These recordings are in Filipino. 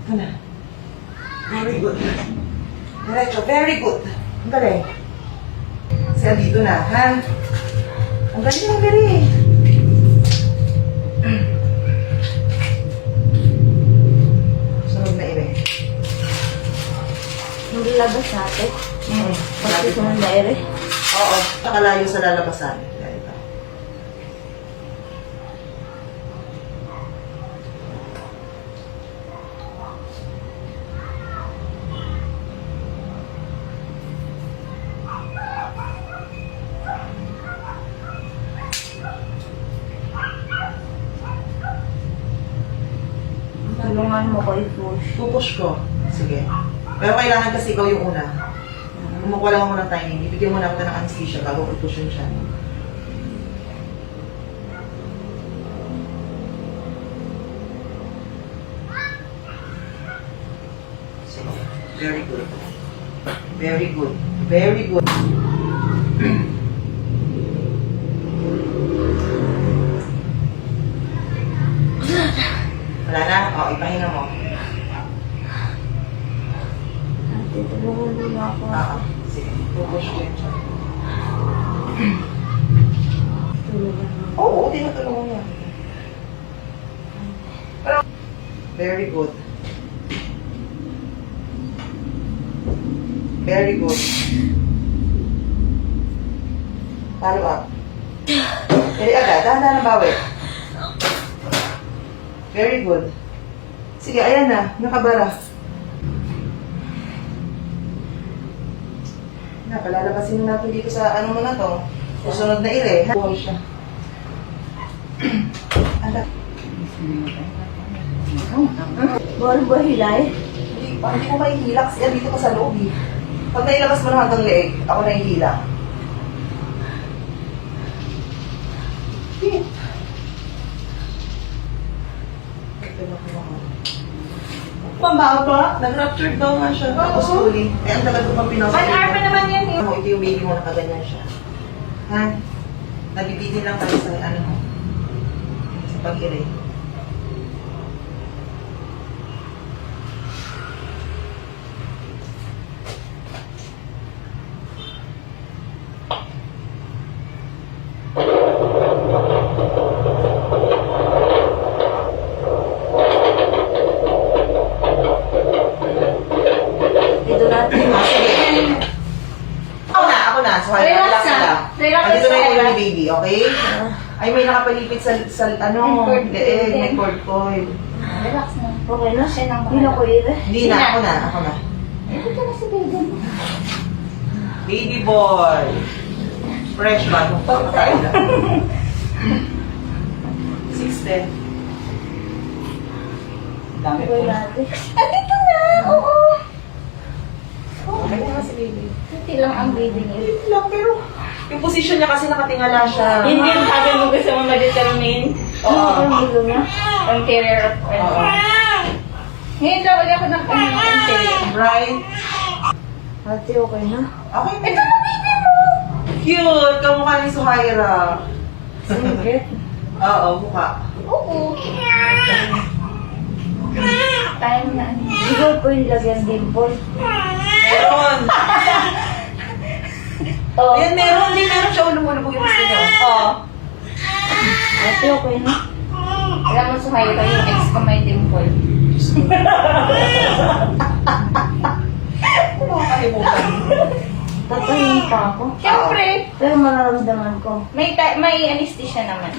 Ito na. Very good. Diretso, very good. Ang galing. Kasi dito na, ha? Ang galing ng galing. Sunod na ire. Hindi labas natin. Pati Malapit sunod na. na ere. Oo, nakalayo sa lalabasan. Ganito. Tulungan mo ko i-push. Pupush ko. Sige. Pero kailangan kasi ikaw yung una. Kumukuha lang ako ng timing. Ibigyan mo na ako ng anesthesia bago i-push yun siya. Sige. Very good. Very good. Very good. Wala na? O, ipahinga mo. Ate, tulungan mo na ako. Oo. Sige. Pupush ko yun siya. Tulungan mo. Oo, tinutulungan niya. Pero, very good. Very good. Follow up. Very agad. Dahan-dahan ang bawi. Very good. Sige, ayan na. Nakabara. Palalabasin natin dito sa ano mo na to. Susunod na ire. Buhay siya. Anak. Bawal ba hilay? Hindi ko mahihilak. Yan dito ka sa loob eh. Pag nailabas mo na hanggang leeg, ako nahihilak. Pambaba, nag-rupture daw nga siya. Tapos huli. Eh, ang tagal ko pang pinasok. Pan-arm pa naman yan eh. Ito yung baby mo, nakaganyan siya. Ha? Nabibitin lang tayo sa ano mo. Sa pag-iray. Dito natin. Ah, sige. Ako na. So, Relax ka na. lang. Relax Andito na yung na. ulo ni baby, okay? Ay, may nakapalipit sa ano, Cord. leeg, may cord. Relax na. Okay na? Hindi na ko ire. Hindi na, ako na. Ito na si baby. Baby boy. Fresh ba? Kung pakakain lang. 6'10". Dami po. Okay natin. Dito na! Oo! Okay na si baby. Hindi lang ang baby niya. Hindi lang, pero yung position niya kasi nakatingala siya. Hindi yung sabi mo gusto mo ma-determine Ano ang gulo niya? anterior of Oo. Ngayon daw ulit ako ng anterior. Bright. Ate, okay na? Okay na. Ito na baby mo! Cute! Kamukha ni Suhaira. Sige. Oo, mukha. Oo. Tayo na. Siguro po yung lagyan dimple. Meron! Oo. Ayan, meron. Hindi, meron siya. Ulubog yung gusto niya. Oo. Ate, okay na? Alam mo sa kayo yung ex ko may dimple. Ano makakalimutan? Tatayin pa ako. Siyempre, Pero mararamdaman ko. may anesthesia naman.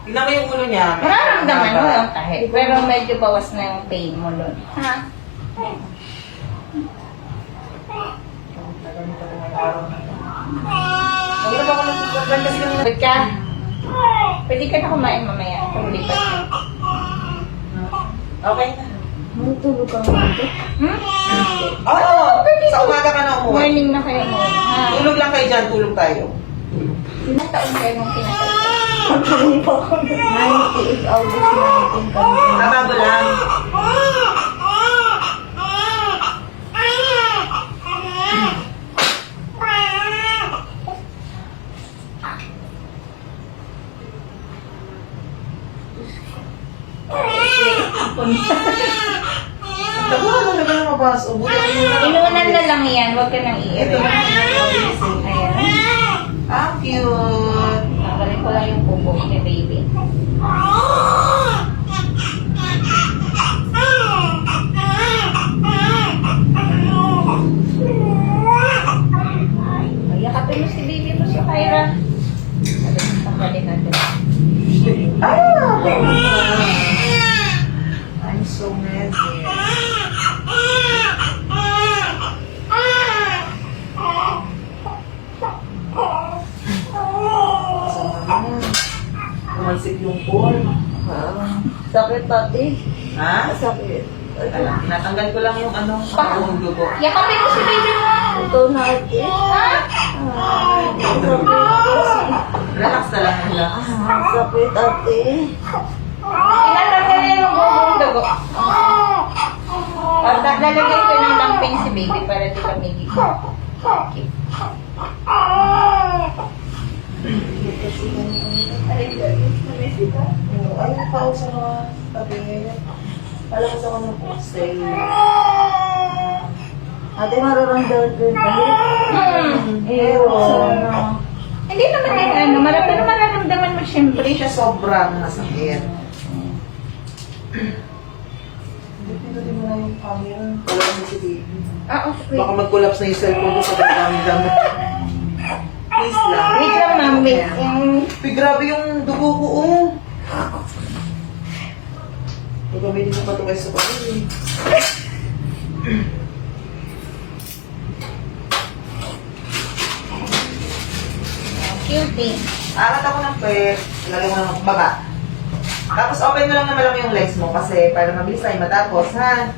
Tignan mo yung ulo niya. Mararamdaman mo yung kahit. Pero medyo bawas na yung pain mo nun. Ha? Huwag na ba ako nagpapaglan kasi kami Ba't ka? Pwede ka na kumain mamaya. Paglipat mo. Okay na. Matulog ka nga ate. Hmm? Oo! Sa umaga ka na umuwi. Morning na kayo mo. Ha? Tulog lang kayo dyan. Tulog tayo. Ilang taon kayo nung kinasal ko? 98 August 19 kami. Nabago lang. Labuhan mo na mabas. O, buti mo na. Inuunan na lang yan, huwag ka nang Ito i-erase. na mabilis eh. Ayan. Ah, cute. Tanggalin ko lang yung pupo ni baby. Yakapin mo si baby mo, si Kyra. Tanggalin natin. Ah! I'm so mad. Kumalsik yung pool. Sakit, ate. Ha? Sakit. Alam, tinatanggal ko lang yung ano, yung dugo. Yakapin mo si baby mo. Ito na, ate. Sakit. Relax na lang nila. Sakit, ate. Tinatanggal niya yung buong dugo. At lalagyan ko ng lamping si baby para di ka may gigil. Okay. Ayun pa ako sa mga tabi ngayon. Alam ko sa mga stay. Ate, mararamdaman ko yung tahit. Sana. Hindi naman yung ano, pero mararamdaman mo siyempre Hindi siya. siya sobrang nasakit. Pindutin mo na yung camera. Wala mo si baby. Ah, okay. Baka mag-collapse na yung cellphone ko sa dami-dami. Please lang. Wait lang, ma'am. Wait. Uy, grabe yung dugo ko, oh. Gagamitin ko pa ito kayo sa pagkain. Cutie. Angat ako ng pet. Lalagay mo ng baba. Tapos open mo lang naman lang yung legs mo kasi para mabilis tayo matapos, ha?